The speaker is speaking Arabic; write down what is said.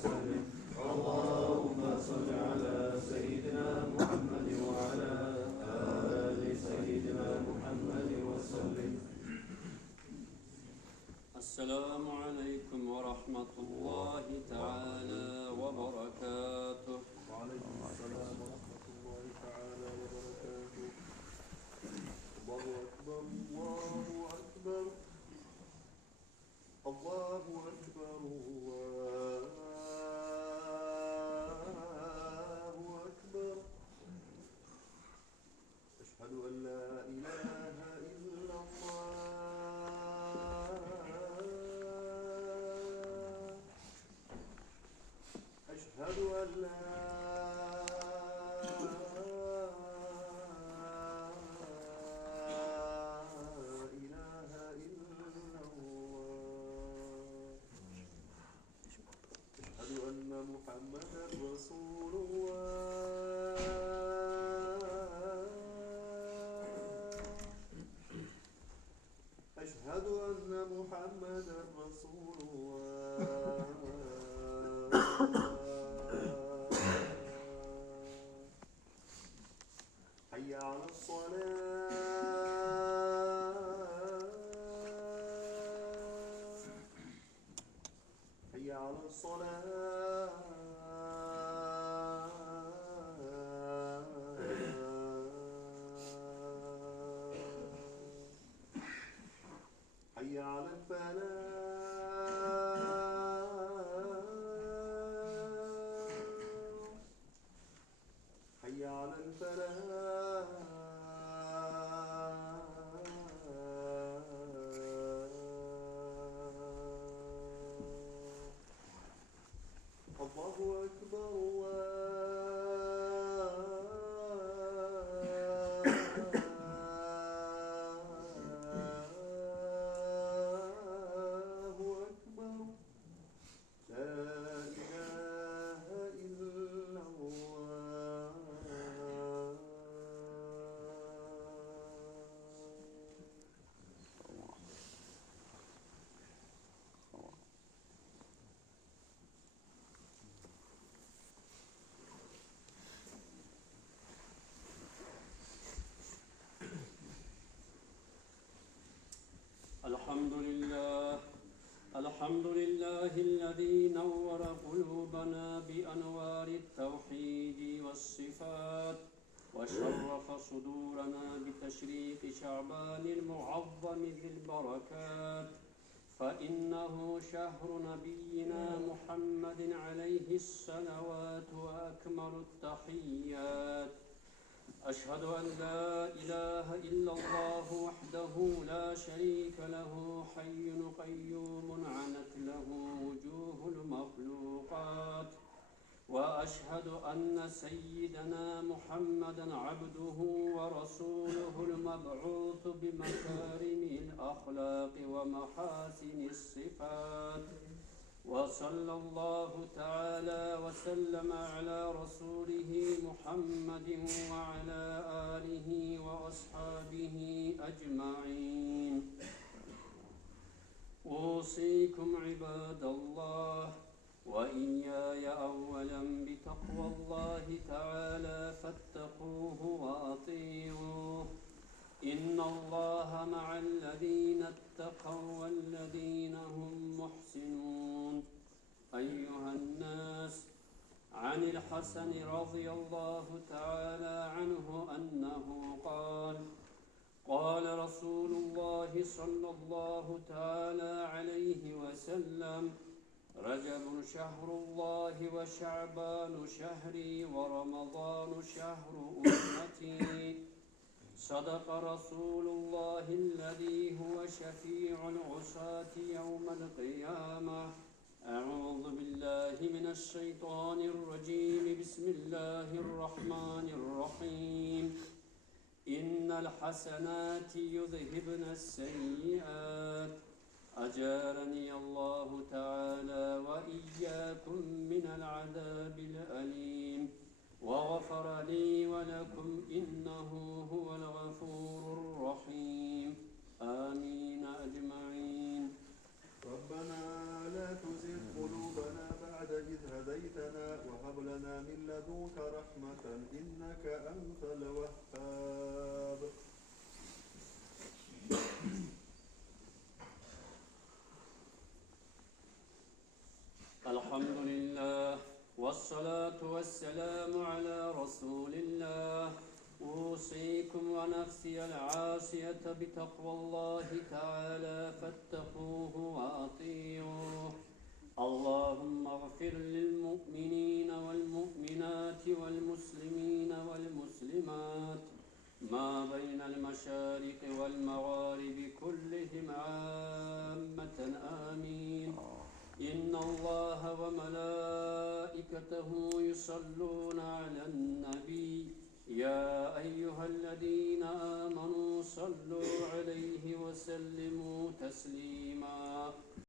وسلم. اللهم صل على سيدنا محمد وعلى آل سيدنا محمد وسلم. السلام عليكم ورحمة الله تعالى وبركاته. وعليكم السلام ورحمة الله تعالى وبركاته. الله أكبر الله أكبر الله أكبر الله أكبر. أشهد أن لا إله إلا الله. أشهد أن لا إله إلا الله. أشهد أن محمدا رسول الله. أشهد أن محمدا رسول الله. حي على الصلاة. حي على الصلاة. حي على الفلاح. حي على الفلاح. الله أكبر الله أكبر. لا إله إلا الله. الحمد لله الذي نور قلوبنا بأنوار التوحيد والصفات، وشرف صدورنا بتشريق شعبان المعظم ذي البركات، فإنه شهر نبينا محمد عليه الصلوات وأكمل التحيات. أشهد أن لا إله إلا الله وحده لا شريك له، حي قيوم عنت له وجوه المخلوقات، وأشهد أن سيدنا محمدا عبده ورسوله المبعوث بمكارم الأخلاق ومحاسن الصفات. وصلى الله تعالى وسلم على رسوله محمد وعلى آله وأصحابه أجمعين. أوصيكم عباد الله وإياي أولا بتقوى الله تعالى، فاتقوه وأطيعوه. إن الله مع الذين اتقوا والذين هم محسنون. أيها الناس، عن الحسن رضي الله تعالى عنه أنه قال: قال رسول الله صلى الله تعالى عليه وسلم: رجب شهر الله، وشعبان شهري، ورمضان شهر أمتي. صدق رسول الله الذي هو شفيع العصاة يوم القيامة. أعوذ بالله من الشيطان الرجيم. بسم الله الرحمن الرحيم. إن الحسنات يذهبن السيئات. أجارني الله تعالى وإياكم من العذاب الأليم، وغفر لي ولكم، إنه هو الغفور الرحيم. آمين أجمعين. ربنا لا تزغ قلوبنا بعد إذ من لدنك رحمة إنك أنت الوهاب. الحمد لله والصلاة والسلام على رسول الله. أوصيكم ونفسي العاصية بتقوى الله تعالى فاتقوه وأطيعوه. اللهم اغفر للمؤمنين والمؤمنات والمسلمين والمسلمات ما بين المشارق والمغارب كلهم عامة آمين. إن الله وملائكته يصلون على النبي يا أيها الذين آمنوا صلوا عليه وسلموا تسليما.